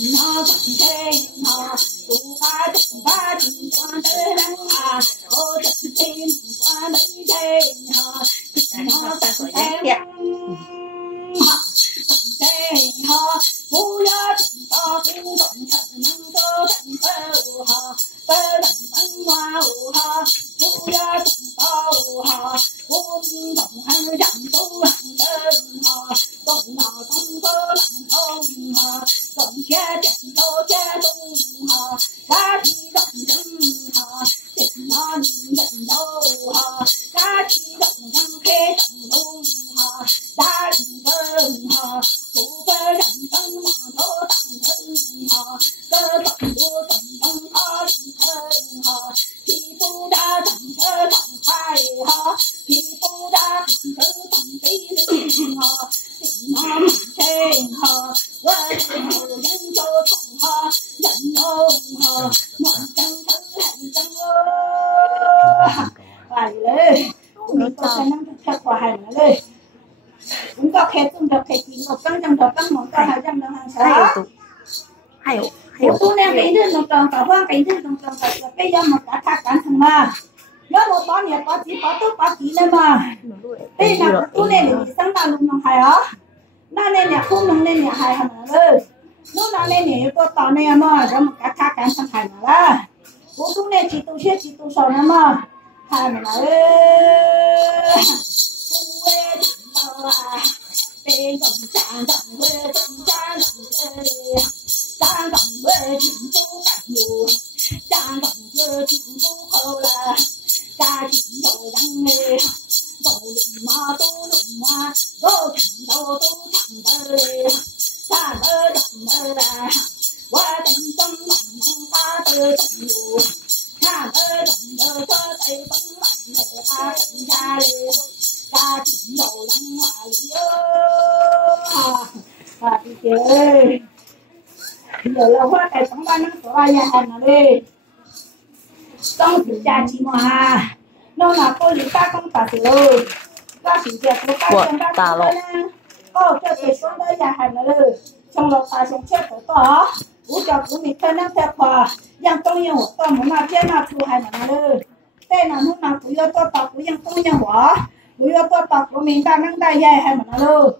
nó chẳng thế nó tu ca chẳng ba chẳng quan tới lăng à ô chẳng tin quan tới đây nó chẳng thế ha phú gia tình to cũng rộng thật năng cơ tình cơ ha cơ đặng tăng hoa ha phú gia tình to ha phú rộng hay rộng tu hằng đơn ha rộng nào tăng cơ lặng thông ha rộng cha tình to cha tu ha cá chi rộng dân ha tình non rộng đâu ha cá chi rộng dân khê rộng tu ha đa tình đơn ha phú cơ rộng tăng mà thô tăng thân ha cơ rộng đua rộng tăng khó thân ha khi phu đa rộng cơ rộng hai ha khi phu đa rộng cơ rộng tí ha tình non trên ha qua tình hồ dân cho thùng ha dân ôm ha mọi chân thứ hành chân vài lê mình có cái năng thật quả hành lê cũng có khe cũng được khe chỉ một trong đó các món có hai trăm đồng hàng sáu hay tôi đang cái thứ đồng tròn cả hoa cái thứ đồng tròn cả cái do một cả thác cán thằng mà do một con nhà có chỉ có tốt có chỉ lên mà đây là tôi này để sáng tạo luôn bằng hai á nó nên nhà không能nên nhà hai hàng nữa nó nên nhà tôi tao này mà do một cả thác cán thằng hai mà là tôi này chỉ tu sầu nữa mà hai mà bên dòng trang dòng quê dòng trang dòng quê chính phủ cảnh nhiều trang dòng quê chính phủ khâu là cha chính đầu đăng nghề đầu lụm mà tu lụm mà đô thẳng đầu tu thẳng đời xa đời dòng đời là qua tình trong lòng năng ta đời dòng nhiều xa đời dòng đời cho tay vẫn mạnh để ta tình ra lê ta chính đầu lăng hòa lý à đi chơi giờ là hoa cái sống ba năm của ai nhà hàng nào đi trong chủ gia chỉ mà nó là cô lý ta không phải rồi ta chỉ việc của ta chân ta rồi cô cho thể xuống đây nhà hàng nào đi trong lầu ta sống chết của to vũ cho của mình thân năng theo hòa yang công nhân của tôi muốn làm chết nào thu hàng nào đi tên là lúc nào cũng yêu tôi tao cũng yang công nhân của tôi yêu tôi tao của mình ta năng tay dây hàng nào đi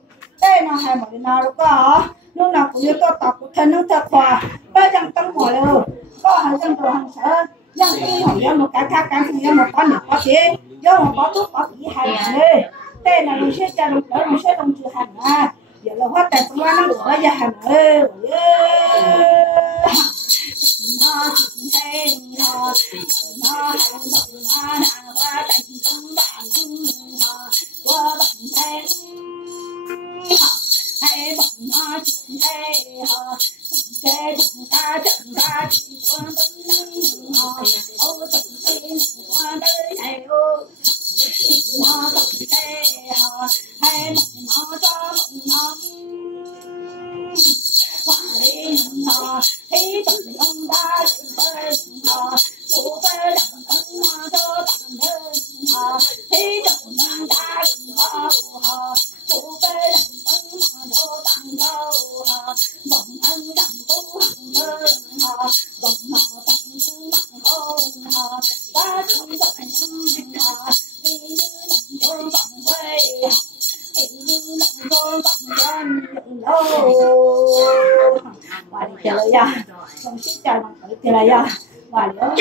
đây là hai một nào đâu có lúc nào cũng yêu tôi tao của thân năng theo hòa ba trăm tăng hòa luôn có hai trăm đồ hàng sở yang khi họ do một cái khác thì do một con được có thể do một có thuốc có gì hay này đây là mình sẽ cho đồng đỡ mình sẽ đồng chữ hành à giờ là hóa tài của nó được bây giờ hành ơi nó chỉ thấy nó hành động nó qua thành công bản nó qua bản thân hay bọn nó chỉ thấy họ sẽ chúng ta chẳng ra chỉ quan tâm họ ô chẳng tin qua tới này ô nó chẳng thấy họ hay bọn nó cho bọn nó quả đi họ thấy chẳng ông ta bơi họ số bơi đặng thân họ cho tặng hơn họ thấy chẳng ông ta họ số bơi đặng thân họ cho tặng đâu họ dòng thân đặng tu hằng hơn họ dòng họ tặng tu bằng không họ ta chỉ dòng họ đi như nằm tôi bằng quê đi như nằm tôi bằng dân lâu và đi chơi ya không biết chơi bằng cái chơi ya và nữa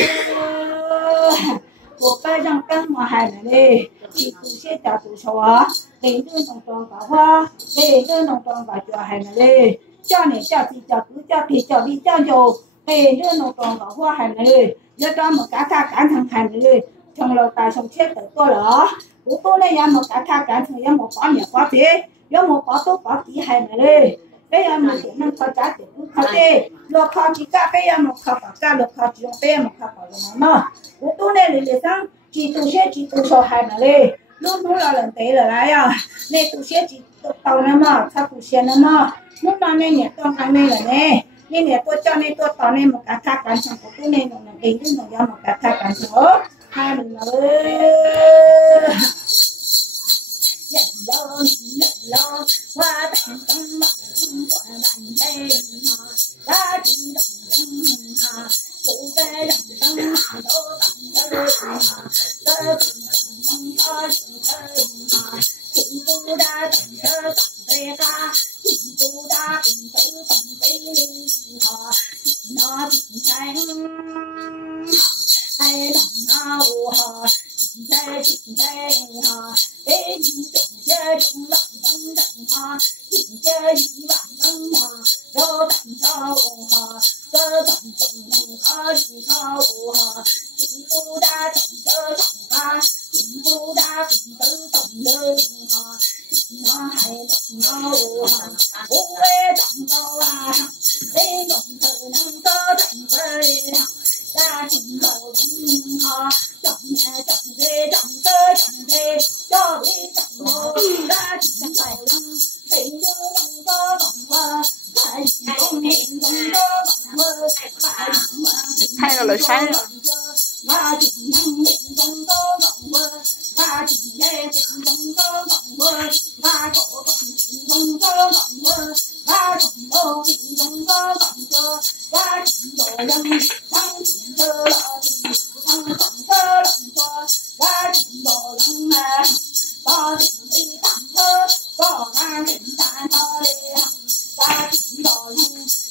cuộc đời trong căn mà hai này đi chỉ tu sẽ trả tu sâu á để đưa đồng toàn cả hoa để đưa đồng toàn cả chùa hai này đi cho này cho thì cho cứ cho thì cho đi cho dù để đưa đồng toàn cả hoa hai này đi đưa cho một cả thằng hai này đi trong lầu tài sống chết tới tôi đó của tôi này một cả thằng một con nhà quá thế do một có tốt có tí hai này đi bây giờ mà chỉ năng khó trả tiền cũng khó thế lộc khó chỉ cả bây giờ một khó cả lộc khó chỉ bây giờ một khó cả nó của tôi này để sang chỉ tu sửa hai này đi lúc là lần tới là lại à này tu sẽ chỉ tàu này mà tháp tu sẽ này mà lúc nào này nhẹ tông thằng này là nè nên nhẹ tôi cho nên tôi tàu này một cả tháp cán của tôi này nó tính nó do một cả tháp cán số hai mình ơi nhận lo qua tận tâm quả bạn đây 哈，那金财哎那我哈，金财哈，北京中学中浪等等哈，金家1万等哈，要等到哈，这等中哈是考哈，金不大等的上哈，金不大等的等的哈，那还等到哈，不会等到啊，谁用可能的等着呀？大金头人哈，整年整岁整个整岁，要为整头大金头人，谁就能个王法，太公平中的王法，太阳了山了。那金能领中的王法，那金来领中的王法，那高公平中的王法，那中头领中的王法，那金头人。当金的了地，当的了说，那金头人啊，把金的当头，把那金当头的，那金头人，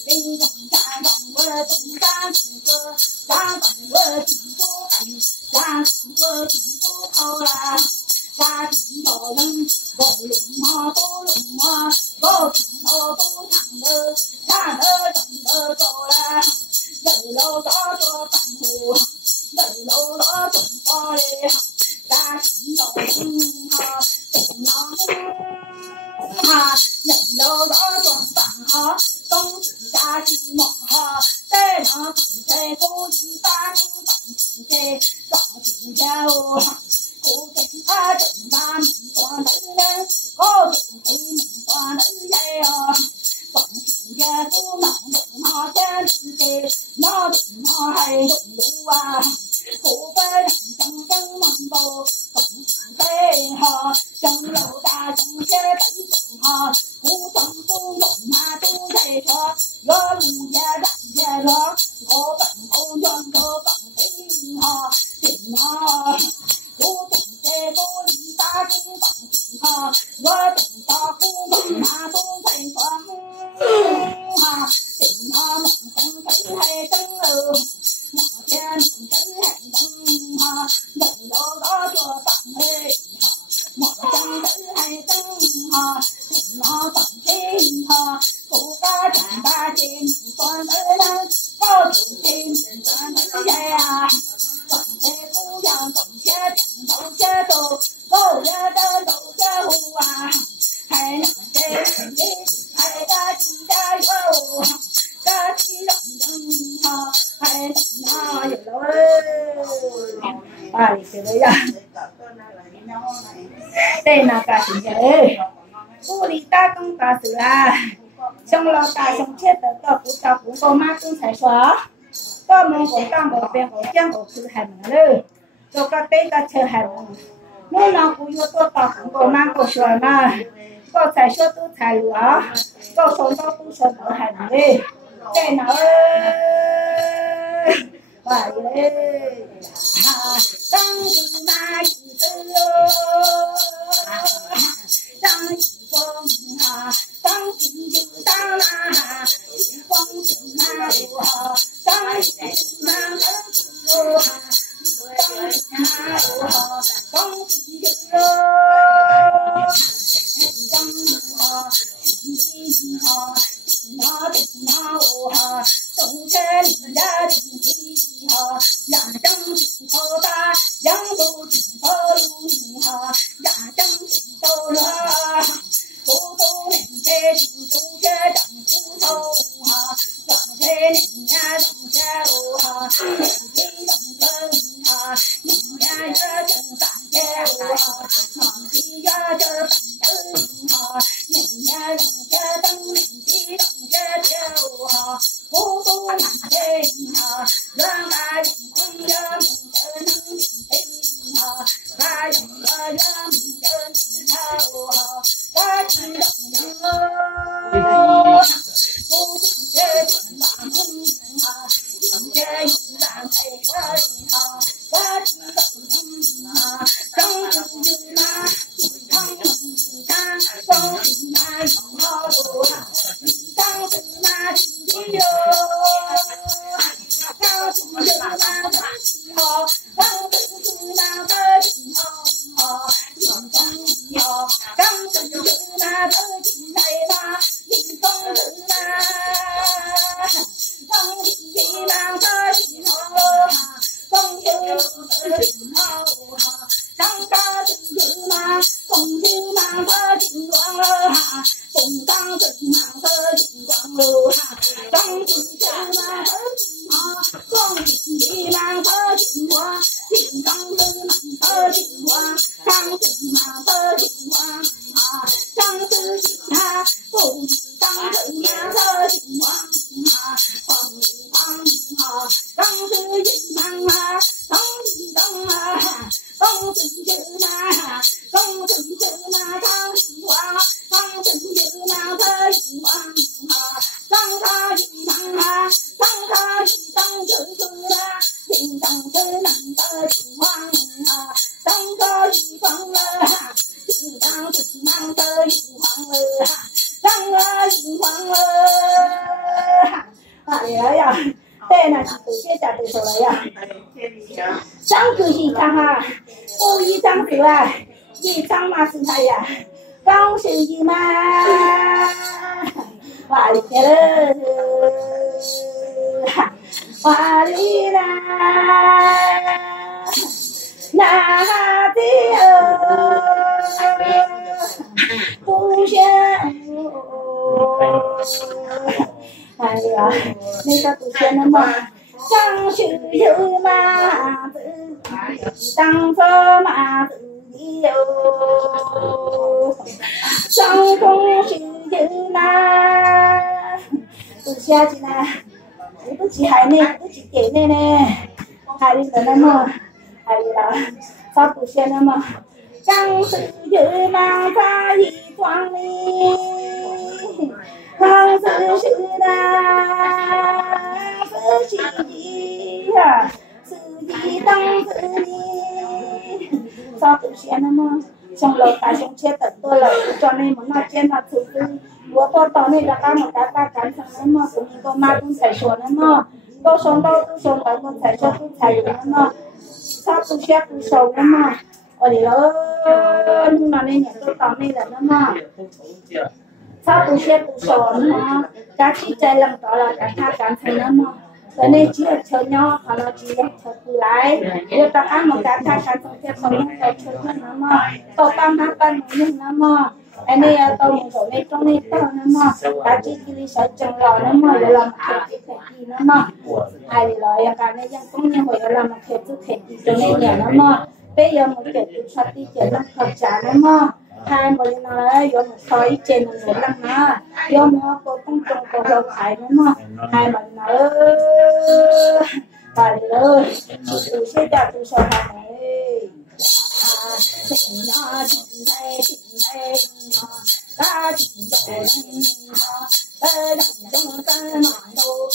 你中山中我中山中个，山中我金都根，山中我金都头啦，那金头人，我龙马都龙马，我金头都长了，长了长了走了。人老大做干部，人老大种花嘞，咱金头人哈，种南哈，人老大种饭哈，种自家鸡毛哈，在那土在土里打种当土在长金家哦哈，土在他种那门花能人，好种在门花能人呀，长金家不能那天人在。那那还有啊，不分正正忙到东西北哈，正楼大正些北正哈，不正不正那都在说，我路也让也说，我本头全都放平哈，平啊，不正在不里大正放平哈，我正大不正那都在说哈，平啊梦中谁还正了？那天真还等哈，人老大做当嘿哈，梦想真还等哈，那当天哈，不把真把金算的人，高出金算的呀，刚才不要走些正走些走，走也得走些路啊，还能谁你还得记得哟。大气让人哈，还哪有喽？啊，你觉得呀？在那个时间，屋里打工打死啊，上老大上车的到不到不够妈公才说，到门口当门边我将我吃还门了，做个对个车还门，我老姑又做到不够妈够说嘛，够才说都才有啊，够说到不说都还门嘞。在哪儿？哎耶！哈，当时那一个当一风哈，当金就当那一风就那哈，当一那当就哈，当那哈，当金就当哈，金哈。那的那哦哈，中间里呀顶起哈，呀正顶头大，两头顶头路哈，呀正顶头啦，不都能在地中间长出头哈，长在人家中间哦哈，人家中间哈，人家也正三间哦哈，忙的呀这等等哈，人家中间等人的。哈，不都难听哈，让那人工人们能听哈，那人个人们听哈，那知道人哦，不就是天马行哈，人家依然在这里哈，那知道人哈，张主任呐，张主任，张主任好路哈。当时那哟，高兴就那个喜好，刚正是那个喜好，心中喜好，刚正是那个心来啦，心中是那，刚喜那个喜好，刚有那个喜好，刚大正是那，总是那个金光了哈，总当正那个金光了哈，刚是那个金花，刚是那个金花，金刚是那个金花，刚是那个金花啊，刚是他不是刚是那个金花啊，黄里黄啊，刚是金黄啊，刚是刚啊，刚是金啊，刚是金啊，刚是黄，刚是金啊，刚是黄啊，刚他金黄啊，刚他金刚就是啦，金刚是那个金黄啊，刚他金黄了，金刚是那个金黄了，刚他金黄了，哎呀呀！对，那是对些家对说了呀。上个是看哈，我一张是啊，一张嘛是他呀，高手一嘛，哇哩了，哇哩啦，那的不想哎呀，那个不见了嘛，上学有马子，当着马子哟，上空是有那，不下去呢，不去海呢，不去给呢呢，海里的那么，海里了，他不见了嘛，刚是有马在一庄里。当时是那自己呀，自己当自己，早都写了嘛，上楼大熊车等多了，叫你们那见那出去，我到到那个大门干成了嘛，不能够马东才说了嘛，都说到都说到我才说都才有了嘛，早都写都说了嘛，我的喽，你那年都到那了嘛。他不写不说嘛，家去在冷到了，干他干成了嘛。在那几个车鸟，看到几个车过来，有的俺们干他干成这朋友在车上了嘛，都帮他办农了嘛。哎，那要到我手那种那到了嘛，家去这里小整了嘛，有了嘛可以了嘛。哎了，要干那样工业会有了嘛可以就那年了嘛，别要么给不出的给那可家了嘛。hai mươi nói có một khói trên một lần nữa có một cô cũng trong cô đâu phải nữa mà hai mươi nói phải rồi tôi sẽ đặt tôi sao này nó chính đây ta chính rồi ta làm trong ta mà đâu